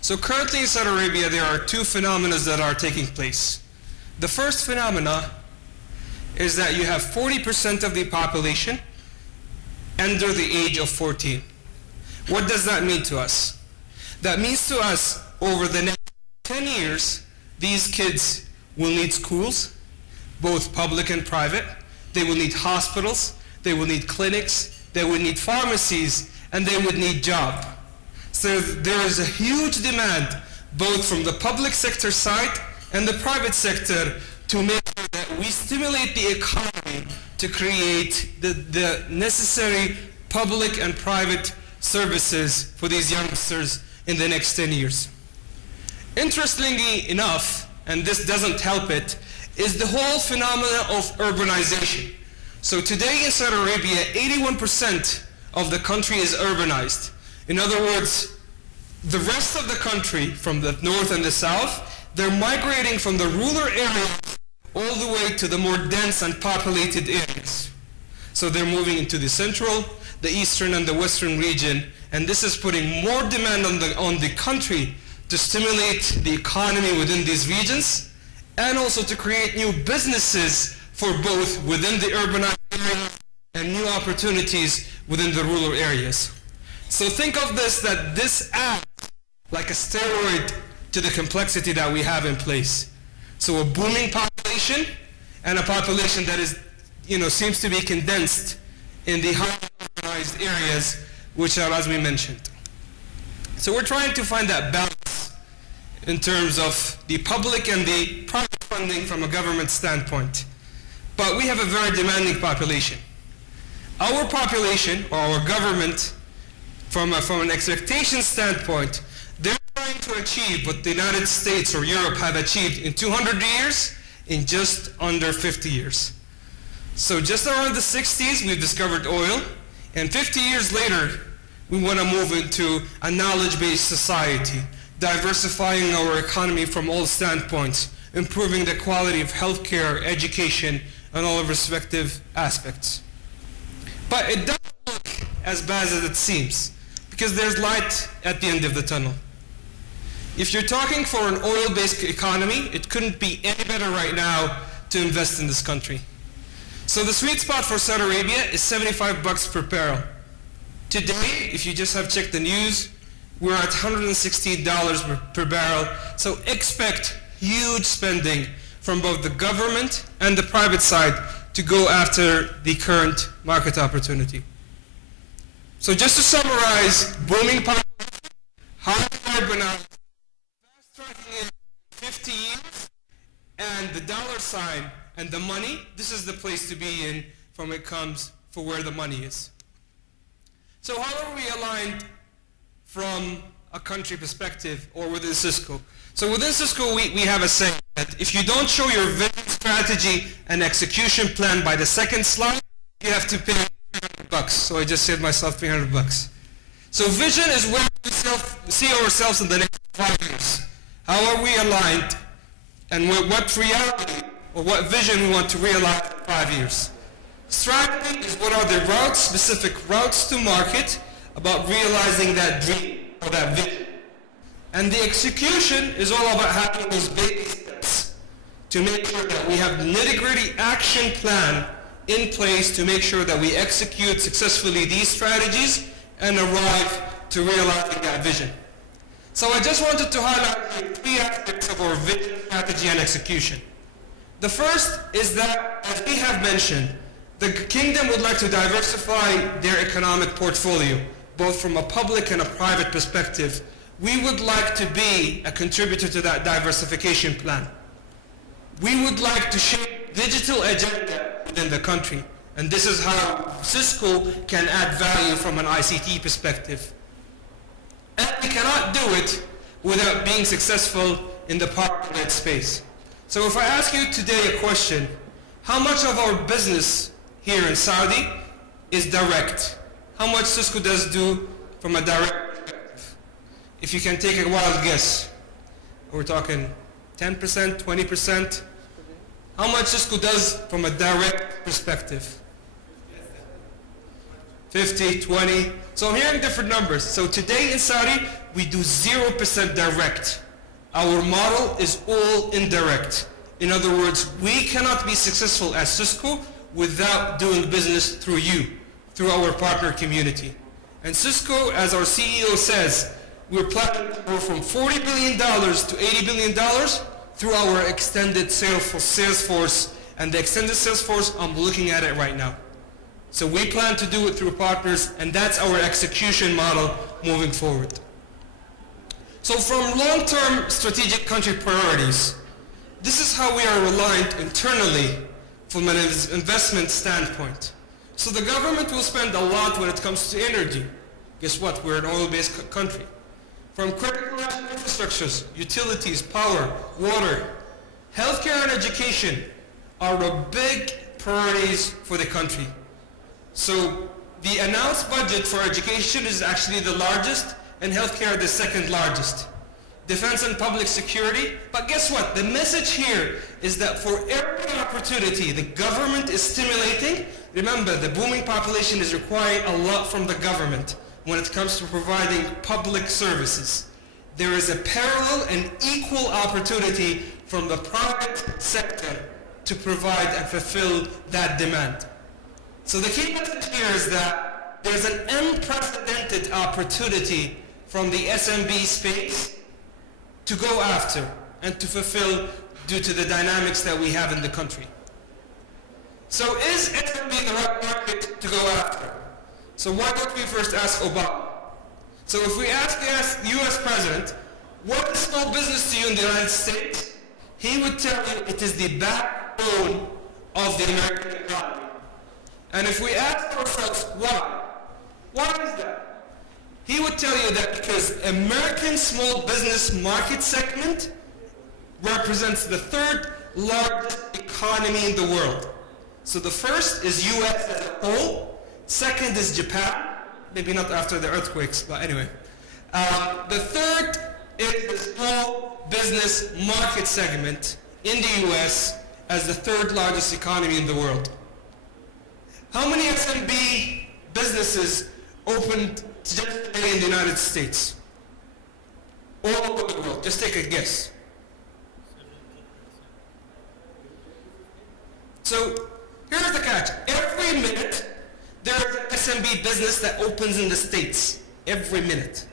So currently in Saudi Arabia, there are two phenomena that are taking place. The first phenomena is that you have 40% of the population under the age of 14. What does that mean to us? That means to us, over the next 10 years, these kids will need schools, both public and private. They will need hospitals, they will need clinics, they will need pharmacies, and they would need jobs. So there is a huge demand, both from the public sector side and the private sector, to make sure that we stimulate the economy to create the necessary public and private services for these youngsters in the next 10 years. Interestingly enough, and this doesn't help it, is the whole phenomena of urbanization. So today in Saudi Arabia, 81% of the country is urbanized. In other words, the rest of the country, from the north and the south, they're migrating from the rural areas all the way to the more dense and populated areas. So they're moving into the central, the eastern, and the western region, and this is putting more demand on the country to stimulate the economy within these regions, and also to create new businesses for both within the urbanized areas and new opportunities within the rural areas. So think of this, that this adds like a steroid to the complexity that we have in place. So a booming population and a population that is, seems to be condensed in the highly urbanized areas, which are, as we mentioned. So we're trying to find that balance in terms of the public and the private funding from a government standpoint. But we have a very demanding population. Our population, or our government, from an expectation standpoint, they're trying to achieve what the United States or Europe have achieved in 200 years in just under 50 years. So just around the 60s, we've discovered oil, and 50 years later, we want to move into a knowledge-based society, diversifying our economy from all standpoints, improving the quality of healthcare, education, and all of respective aspects. But it doesn't look as bad as it seems, because there's light at the end of the tunnel. If you're talking for an oil-based economy, it couldn't be any better right now to invest in this country. So the sweet spot for Saudi Arabia is $75 per barrel. Today, if you just have checked the news, we're at $116 per barrel. So expect huge spending from both the government and the private side to go after the current market opportunity. So just to summarize, booming population, highly urbanized, fast tracking in 50 years, and the dollar sign and the money, this is the place to be in from it comes for where the money is. So how are we aligned from a country perspective or within Cisco? So within Cisco, we have a saying that if you don't show your vision, strategy, and execution plan by the second slide, you have to pay $300. So I just saved myself $300. So vision is where we see ourselves in the next 5 years. How are we aligned, and what reality or what vision we want to realize in 5 years? Strategy is what are the routes, specific routes to market about realizing that dream or that vision. And the execution is all about having those baby steps to make sure that we have the nitty-gritty action plan in place to make sure that we execute successfully these strategies and arrive to realizing that vision. So I just wanted to highlight 3 aspects of our vision, strategy, and execution. The first is that, as we have mentioned, the kingdom would like to diversify their economic portfolio, both from a public and a private perspective. We would like to be a contributor to that diversification plan. We would like to shape digital agenda within the country, and this is how Cisco can add value from an ICT perspective. And we cannot do it without being successful in the power-led space. So if I ask you today a question, how much of our business here in Saudi is direct? How much Cisco does do from a direct perspective? If you can take a wild guess, we're talking 10%, 20%. How much Cisco does from a direct perspective? 50, 20. So I'm hearing different numbers. So today in Saudi, we do 0% direct. Our model is all indirect. In other words, we cannot be successful as Cisco without doing business through you, through our partner community. And Cisco, as our CEO says, we're planning to go from $40 billion to $80 billion through our extended sales force. And the extended sales force, I'm looking at it right now. So we plan to do it through partners, and that's our execution model moving forward. So from long-term strategic country priorities, this is how we are reliant internally from an investment standpoint. So the government will spend a lot when it comes to energy. Guess what? We're an oil-based country. From critical national infrastructures, utilities, power, water, healthcare and education are the big priorities for the country. So the announced budget for education is actually the largest, and healthcare the second largest. Defense and public security, but guess what? The message here is that for every opportunity the government is stimulating, remember the booming population is requiring a lot from the government when it comes to providing public services. There is a parallel and equal opportunity from the private sector to provide and fulfill that demand. So the key message here is that there's an unprecedented opportunity from the SMB space to go after and to fulfill due to the dynamics that we have in the country. So is SMB the right market to go after? So why don't we first ask Obama? So if we ask the US President, what is small business to you in the United States? He would tell you it is the backbone of the American economy. And if we ask ourselves why is that? He would tell you that because American small business market segment represents the third largest economy in the world. So the first is US as a whole, second is Japan, maybe not after the earthquakes, but anyway. The third is the small business market segment in the US as the third largest economy in the world. How many SMB businesses opened just today in the United States? All over the world. Just take a guess. So here's the catch. Every minute there's an SMB business that opens in the States. Every minute.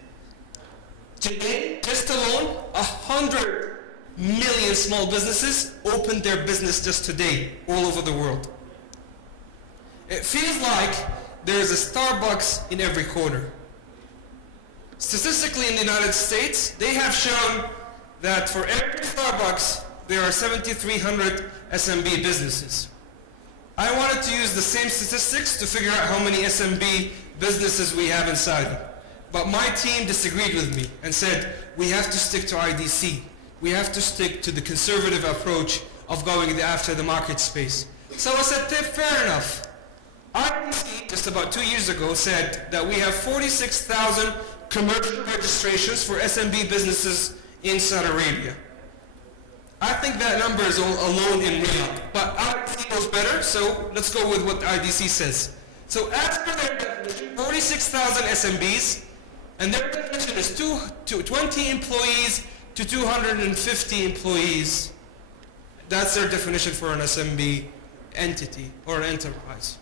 Today, just alone, 100 million small businesses opened their business just today all over the world. It feels like there's a Starbucks in every corner. Statistically in the United States, they have shown that for every Starbucks, there are 7,300 SMB businesses. I wanted to use the same statistics to figure out how many SMB businesses we have in Saudi. But my team disagreed with me and said, we have to stick to IDC. We have to stick to the conservative approach of going after the market space. So I said, fair enough. IDC, just about 2 years ago, said that we have 46,000 commercial registrations for SMB businesses in Saudi Arabia. I think that number is alone in Riyadh, but IDC knows better, so let's go with what IDC says. So as per their definition, 46,000 SMBs, and their definition is 20 employees to 250 employees. That's their definition for an SMB entity or enterprise.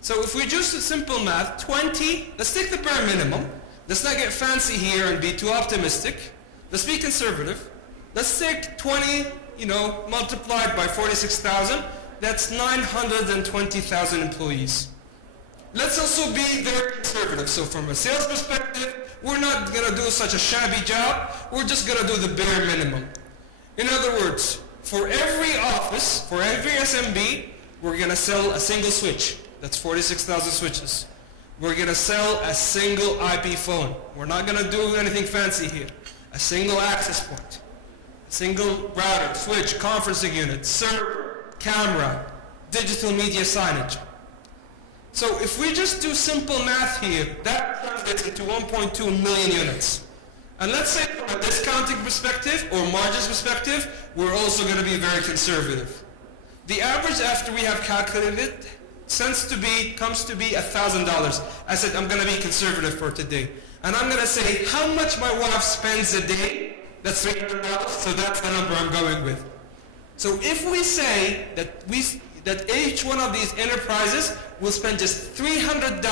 So if we just do simple math, 20, let's take the bare minimum. Let's not get fancy here and be too optimistic. Let's be conservative. Let's take 20, multiplied by 46,000. That's 920,000 employees. Let's also be very conservative. So from a sales perspective, we're not going to do such a shabby job. We're just going to do the bare minimum. In other words, for every office, for every SMB, we're going to sell a single switch. That's 46,000 switches. We're going to sell a single IP phone. We're not going to do anything fancy here. A single access point. A single router, switch, conferencing unit, server, camera, digital media signage. So if we just do simple math here, that translates into 1.2 million units. And let's say from a discounting perspective or margins perspective, we're also going to be very conservative. The average after we have calculated comes to be $1,000. I said, I'm going to be conservative for today. And I'm going to say how much my wife spends a day. That's $300, so that's the number I'm going with. So if we say that each one of these enterprises will spend just $300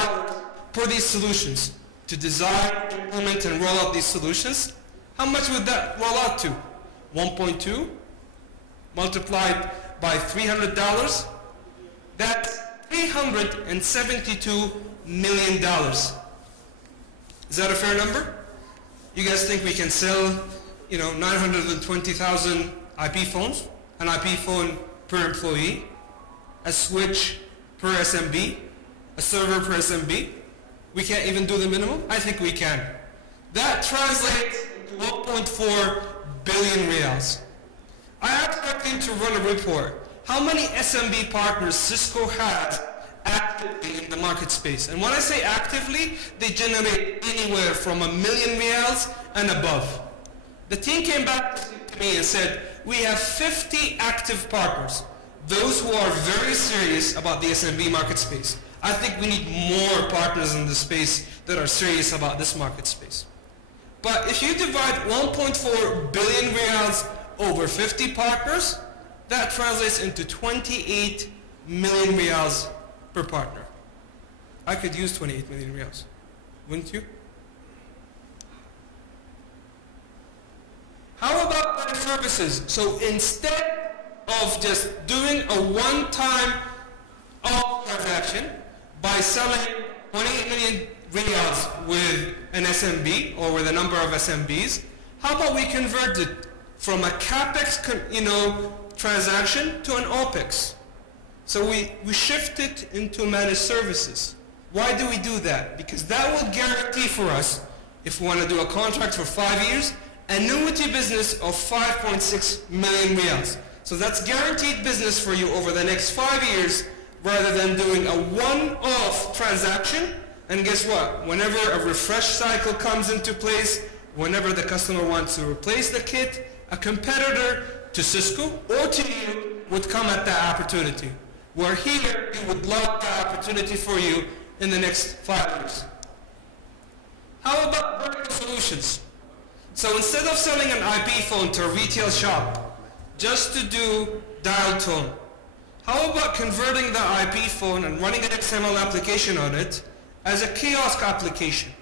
for these solutions to design, implement, and roll out these solutions, how much would that roll out to? 1.2 multiplied by $300, that's $372 million. Is that a fair number? You guys think we can sell, 920,000 IP phones, an IP phone per employee, a switch per SMB, a server per SMB? We can't even do the minimum? I think we can. That translates to 1.4 billion reals. I asked my team to run a report. How many SMB partners Cisco has actively in the market space? And when I say actively, they generate anywhere from 1 million reals and above. The team came back to me and said, we have 50 active partners, those who are very serious about the SMB market space. I think we need more partners in the space that are serious about this market space. But if you divide 1.4 billion reals over 50 partners, that translates into 28 million reals per partner. I could use 28 million reals, wouldn't you? How about managed services? So instead of just doing a one-time transaction by selling 28 million reals with an SMB or with a number of SMBs, how about we convert it from a CapEx transaction to an OpEx? So we shift it into managed services. Why do we do that? Because that will guarantee for us, if we want to do a contract for 5 years, annuity business of 5.6 million reals. So that's guaranteed business for you over the next 5 years, rather than doing a one-off transaction. And guess what? Whenever a refresh cycle comes into place, whenever the customer wants to replace the kit, a competitor to Cisco or to you would come at that opportunity. Where here, we would lock the opportunity for you in the next 5 years. How about vertical solutions? So instead of selling an IP phone to a retail shop just to do dial tone, how about converting the IP phone and running an XML application on it as a kiosk application?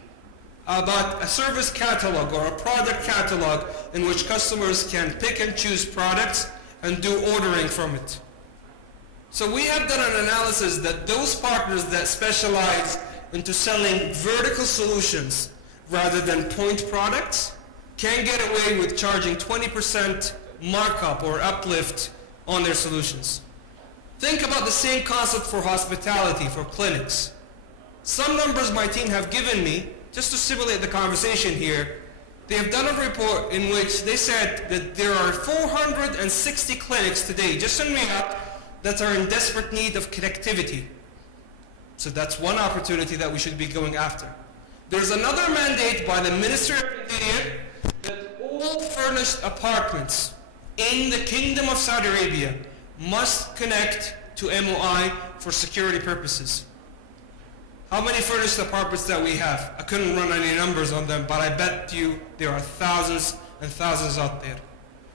About a service catalog or a product catalog in which customers can pick and choose products and do ordering from it. So we have done an analysis that those partners that specialize into selling vertical solutions rather than point products can get away with charging 20% markup or uplift on their solutions. Think about the same concept for hospitality, for clinics. Some numbers my team have given me, just to simulate the conversation here, they have done a report in which they said that there are 460 clinics today, just in Riyadh, that are in desperate need of connectivity. So that's one opportunity that we should be going after. There's another mandate by the Ministry of Interior that all furnished apartments in the Kingdom of Saudi Arabia must connect to MOI for security purposes. How many furnished apartments that we have? I couldn't run any numbers on them, but I bet you there are thousands and thousands out there.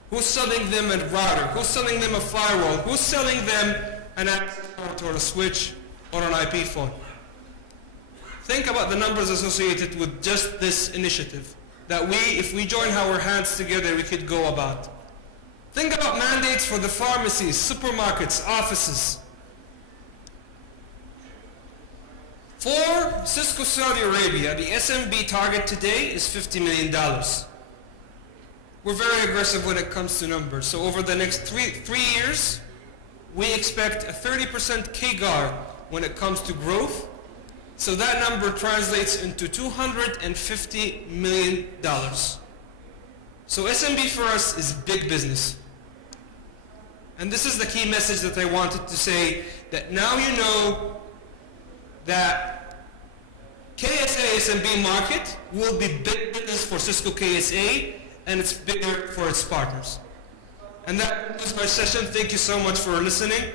Who's selling them a router? Who's selling them a firewall? Who's selling them an access point or a switch or an IP phone? Think about the numbers associated with just this initiative that if we join our hands together, we could go about. Think about mandates for the pharmacies, supermarkets, offices. For Cisco Saudi Arabia, the SMB target today is $50 million. We're very aggressive when it comes to numbers. So over the next three years, we expect a 30% CAGR when it comes to growth. So that number translates into $250 million. So SMB for us is big business. And this is the key message that I wanted to say, that now you know that KSA SMB market will be big business for Cisco KSA, and it's bigger for its partners. And that concludes my session. Thank you so much for listening.